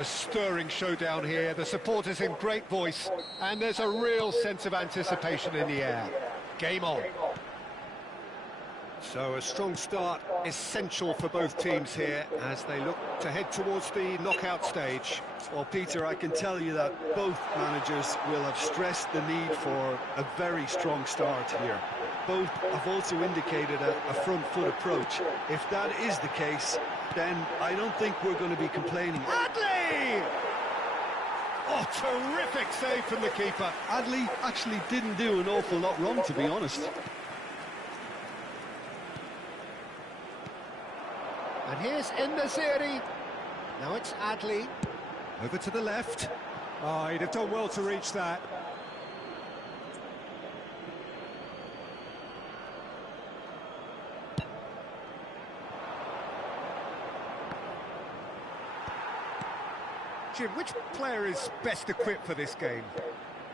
A stirring showdown here, the supporters in great voice, and there's a real sense of anticipation in the air. Game on. So a strong start, essential for both teams here as they look to head towards the knockout stage. Well, Peter, I can tell you that both managers will have stressed the need for a very strong start here. Both have also indicated a front foot approach. If that is the case, then I don't think we're going to be complaining. Adli! Oh, terrific save from the keeper. Adli actually didn't do an awful lot wrong, to be honest. And here's En-Nesyri. Now it's Adli. Over to the left. Oh, he'd have done well to reach that. Jim, which player is best equipped for this game?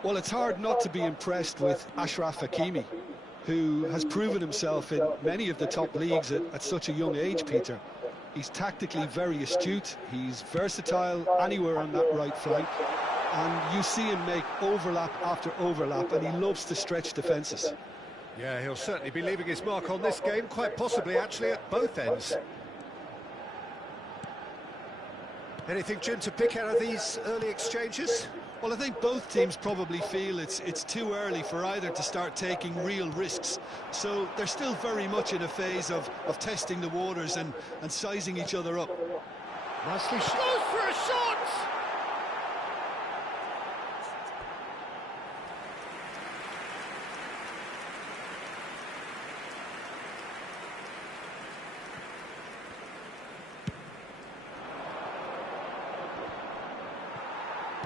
Well, it's hard not to be impressed with Achraf Hakimi, who has proven himself in many of the top leagues at such a young age, Peter. He's tactically very astute, he's versatile anywhere on that right flank, and you see him make overlap after overlap, and he loves to stretch defences. Yeah, he'll certainly be leaving his mark on this game, quite possibly actually at both ends. Anything, Jim, to pick out of these early exchanges? Well, I think both teams probably feel it's too early for either to start taking real risks. So they're still very much in a phase of testing the waters and sizing each other up. Nicely shot. Goes for a shot!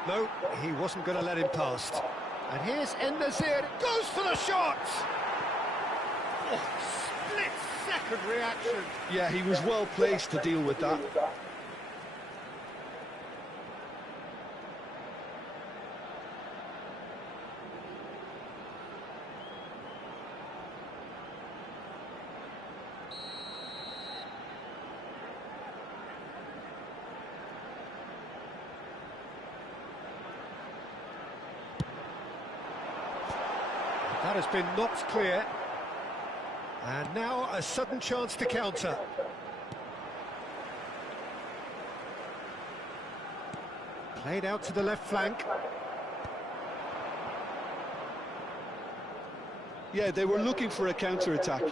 No, he wasn't going to let him past. And here's En-Nesyri, goes for the shot! Oh, split-second reaction. Yeah, he was well placed to deal with that. That has been knocked clear. And now a sudden chance to counter. Played out to the left flank. Yeah, they were looking for a counter-attack.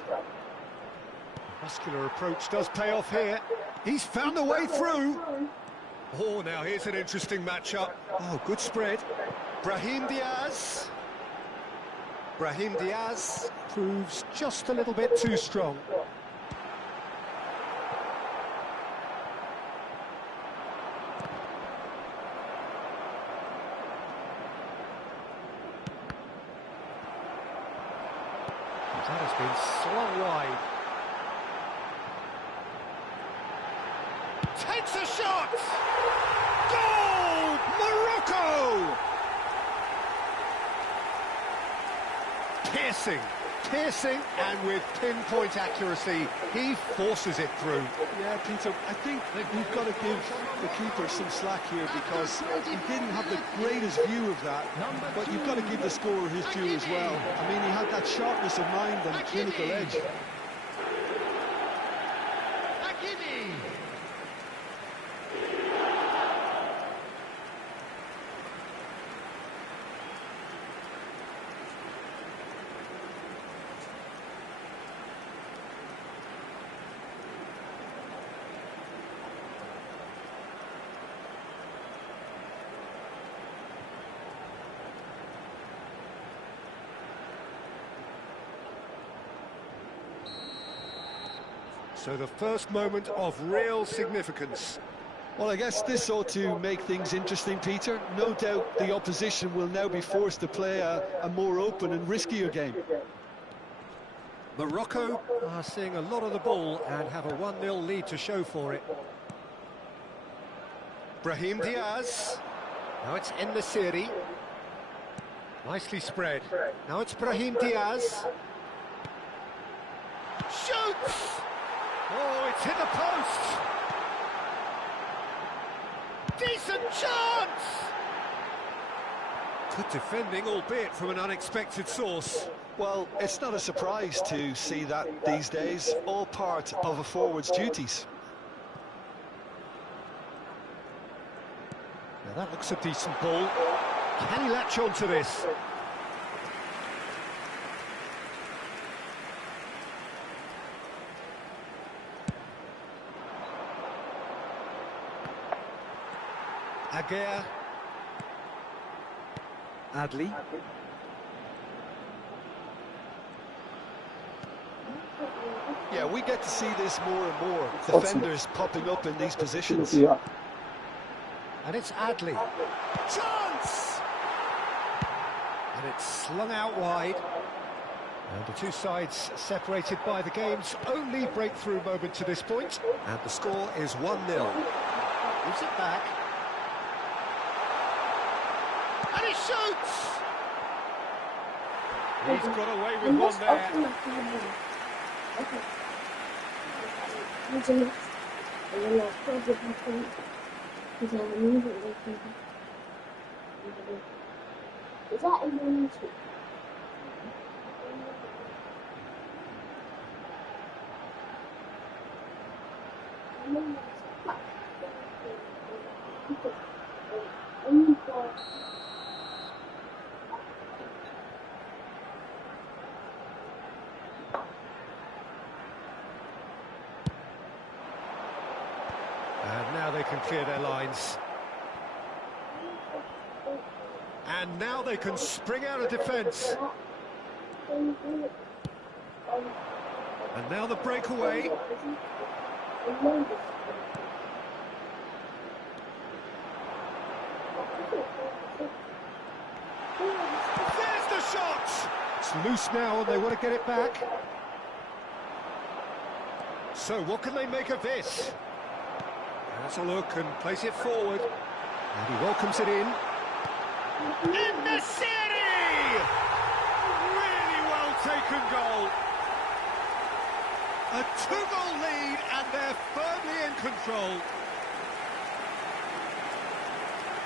Muscular approach does pay off here. He's found a way through. Oh, now here's an interesting matchup. Oh, good spread. Brahim Diaz. Brahim Diaz proves just a little bit too strong. That has been swung wide. Takes a shot! Goal! Morocco! Piercing, and with pinpoint accuracy, he forces it through. Yeah, Peter, I think we've got to give the keeper some slack here because he didn't have the greatest view of that, but you've got to give the scorer his due as well. I mean, he had that sharpness of mind and clinical edge. So the first moment of real significance. Well, I guess this ought to make things interesting, Peter. No doubt the opposition will now be forced to play a more open and riskier game. Morocco are seeing a lot of the ball and have a 1-0 lead to show for it. Brahim Diaz. Now it's En-Nesyri. Nicely spread. Now it's Brahim Diaz. Shoots! Oh, it's hit the post! Decent chance! Good defending, albeit from an unexpected source. Well, it's not a surprise to see that these days, all part of a forward's duties. Now that looks a decent ball. Can he latch on to this? Aguirre. Adli. Yeah, we get to see this more and more. Defenders popping up in these positions. And it's Adli. Chance! And it's slung out wide. And the two sides separated by the game's only breakthrough moment to this point. And the score is 1-0. Gives it back. And he shoots! He's got away with one there. Is that in the And now they can clear their lines. And now they can spring out of defence. And now the breakaway. There's the shot! It's loose now and they want to get it back. So what can they make of this? Has a look and place it forward. And he welcomes it in. In the city! Really well taken goal. A two-goal lead and they're firmly in control.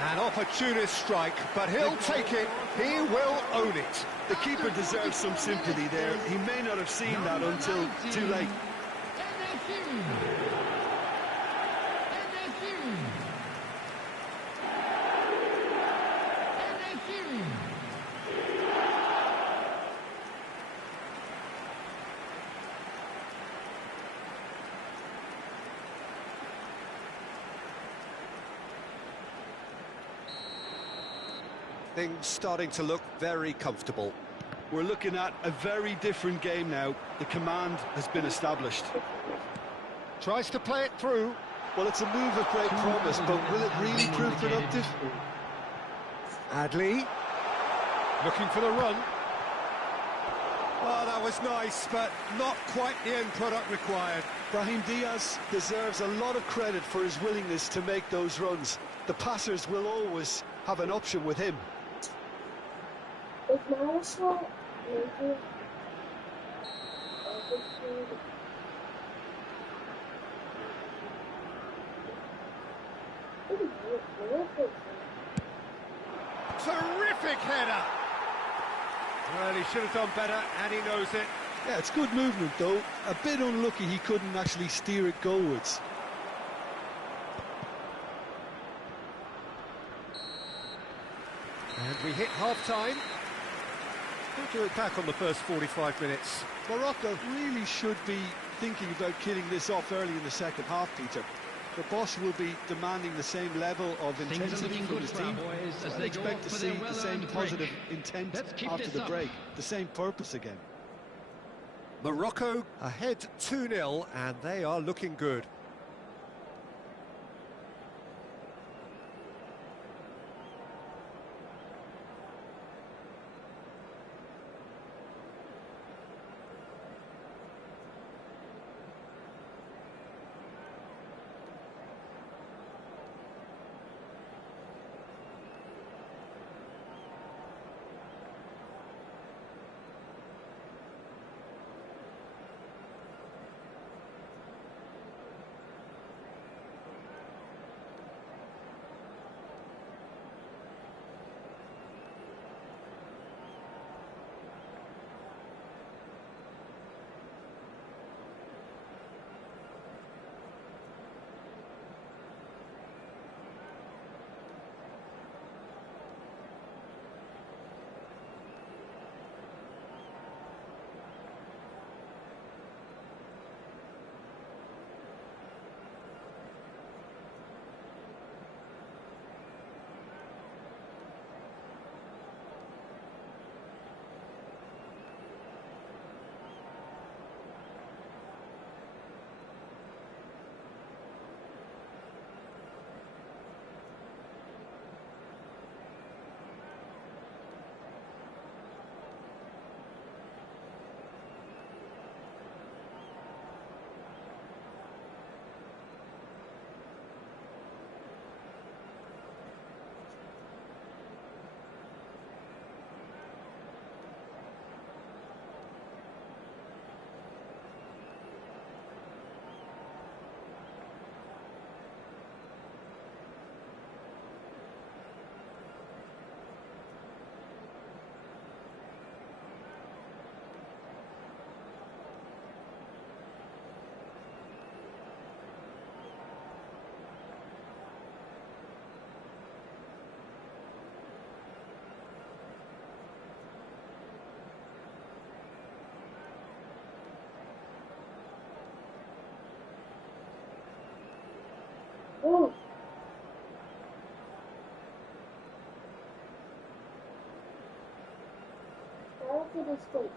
An opportunist strike, but he'll take it. He will own it. The keeper deserves some sympathy there. He may not have seen that until too late. Things starting to look very comfortable. We're looking at a very different game now. The command has been established. Tries to play it through. Well, it's a move of great promise, but will it really prove productive? Adli. Looking for the run. Oh, that was nice, but not quite the end product required. Brahim Diaz deserves a lot of credit for his willingness to make those runs. The passers will always have an option with him. Terrific header! Well, he should have done better, and he knows it. Yeah, it's good movement, though. A bit unlucky he couldn't actually steer it goalwards. And we hit half-time. We'll do it back on the first 45 minutes. Morocco really should be thinking about killing this off early in the second half, Peter. The boss will be demanding the same level of intensity from his team. I expect to see the same positive intent after the break, the same purpose again. Morocco ahead 2-0, and they are looking good. Oh, go to the street.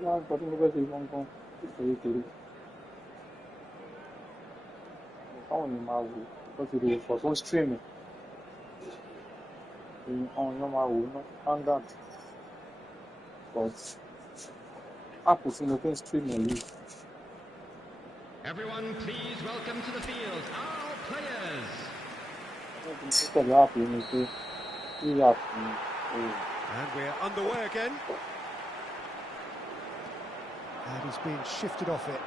Là, có những cái gì con cái không thì mà có gì có số stream thì on nó mà nó ăn đạn có áp dụng một cái stream này Everyone, please welcome to the field our players. cũng có cái áp dụng cái áp And we're underway again. And he's being shifted off it.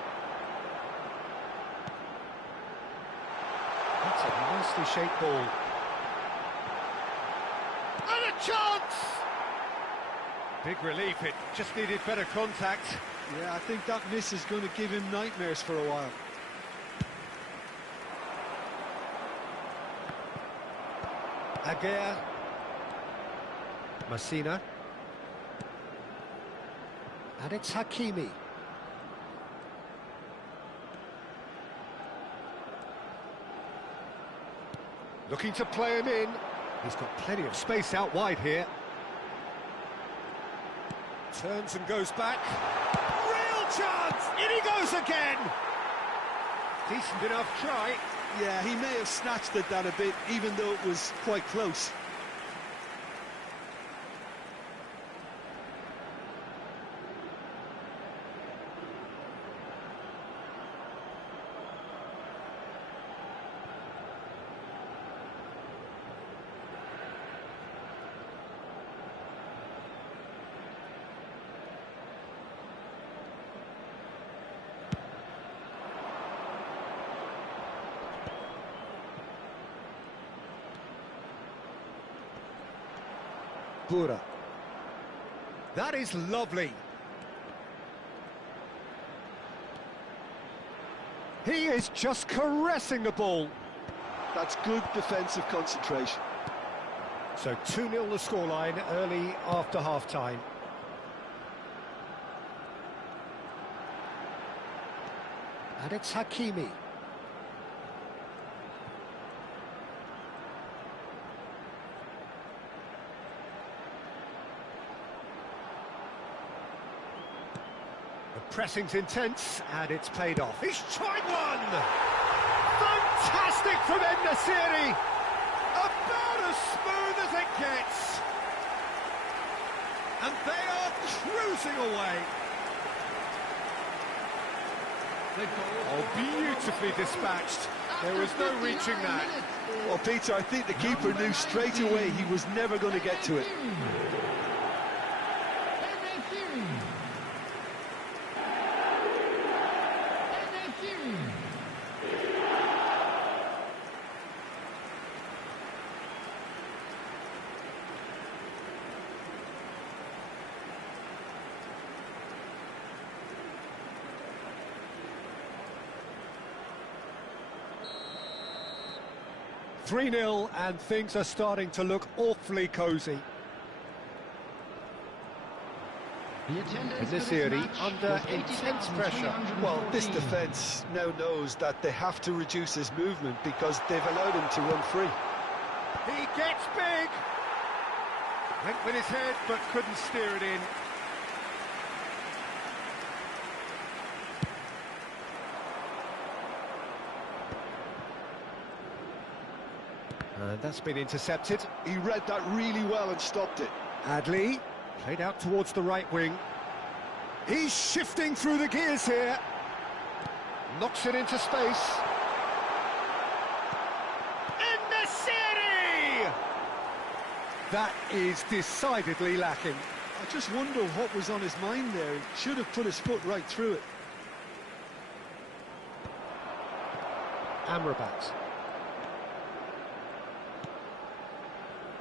That's a nicely shaped ball. And a chance! Big relief, it just needed better contact. Yeah, I think that miss is going to give him nightmares for a while. Aguirre. Messina. And it's Hakimi. Looking to play him in. He's got plenty of space out wide here. Turns and goes back. Real chance! In he goes again! Decent enough try. Yeah, he may have snatched at that a bit, even though it was quite close. Bura. That is lovely. He is just caressing the ball. That's good defensive concentration. So 2-0 the scoreline early after half-time. And it's Hakimi. The pressing's intense, and it's paid off. He's tried one! Fantastic from En-Nesyri! About as smooth as it gets! And they are cruising away. Oh, beautifully dispatched. There was no reaching that. Well, Peter, I think the keeper knew straight away he was never going to get to it. 3-0, and things are starting to look awfully cosy. The attendance In this for this area, match under was intense pressure. 80,314. Well, this defence now knows that they have to reduce his movement because they've allowed him to run free. He gets big! Went with his head, but couldn't steer it in. And that's been intercepted. He read that really well and stopped it. Adli, played out towards the right wing. He's shifting through the gears here. Knocks it into space. En-Nesyri! That is decidedly lacking. I just wonder what was on his mind there. He should have put his foot right through it. Amrabat.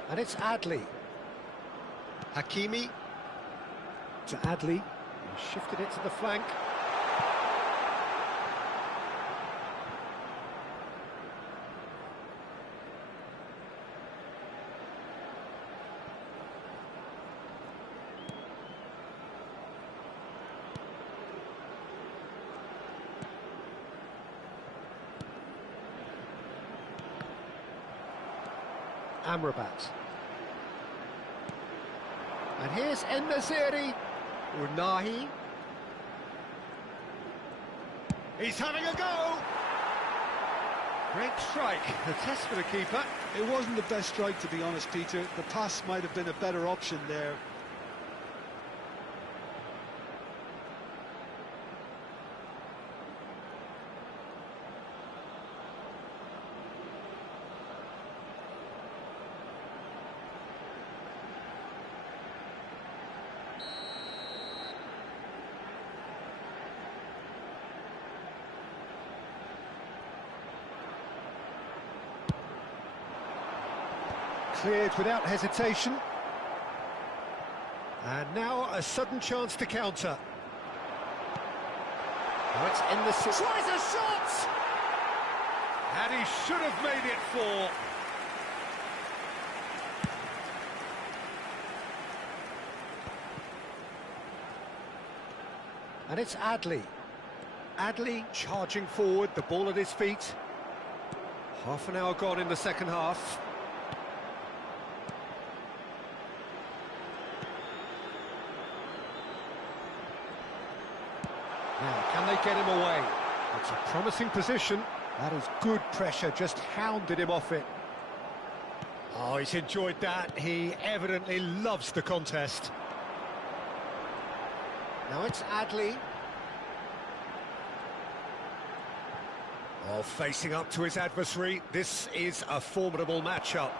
And it's Adli. Hakimi to Adli. He shifted it to the flank. Amrabat. And here's En-Nesyri. Unahi. He's having a go! Great strike, a test for the keeper. It wasn't the best strike, to be honest, Peter. The pass might have been a better option there. Cleared without hesitation. And now a sudden chance to counter. Now it's En-Nesyri. Tries a shot! And he should have made it 4. And it's Adli. Adli charging forward, the ball at his feet. Half an hour gone in the second half. Now, can they get him away? It's a promising position. That is good pressure, just hounded him off it. Oh, he's enjoyed that. He evidently loves the contest. Now it's Adli. Oh, facing up to his adversary. This is a formidable matchup.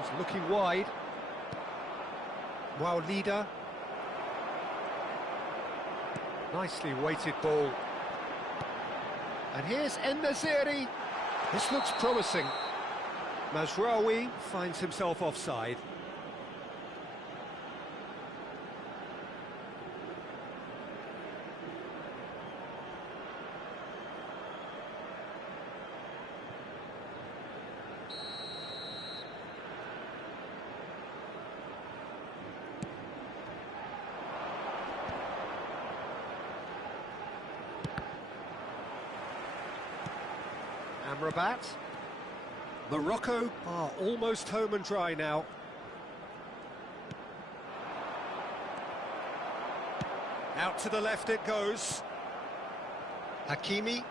He's looking wide. Wow, leader. Nicely weighted ball. And here's En-Nesyri. This looks promising. Mazraoui finds himself offside. Amrabat. Morocco are almost home and dry now. Out to the left it goes. Hakimi.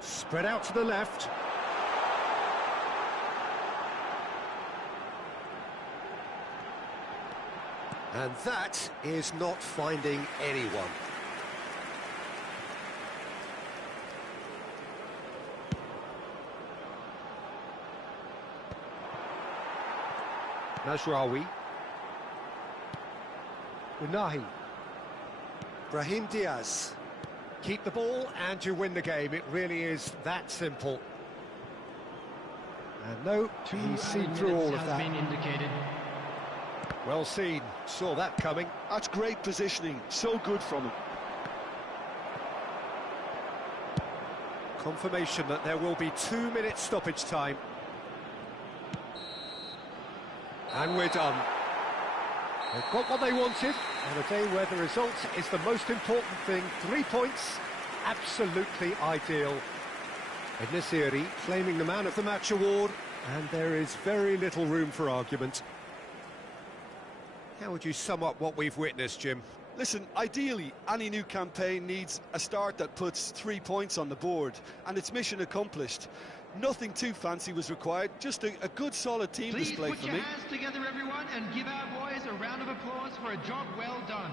Spread out to the left. And that is not finding anyone. Mazraoui. Unahi. Brahim Diaz. Keep the ball and you win the game. It really is that simple. And no, he's seen through all of that. Been indicated. Well seen. Saw that coming. That's great positioning. So good from him. Confirmation that there will be 2 minutes stoppage time. And we're done. They've got what they wanted on a day where the result is the most important thing. 3 points, absolutely ideal. Ednesiri claiming the Man of the Match award, and there is very little room for argument. How would you sum up what we've witnessed, Jim? Listen, ideally, any new campaign needs a start that puts 3 points on the board, and it's mission accomplished. Nothing too fancy was required, just a good solid team Please display put for your me. hands together, everyone, and give our boys a round of applause for a job well done.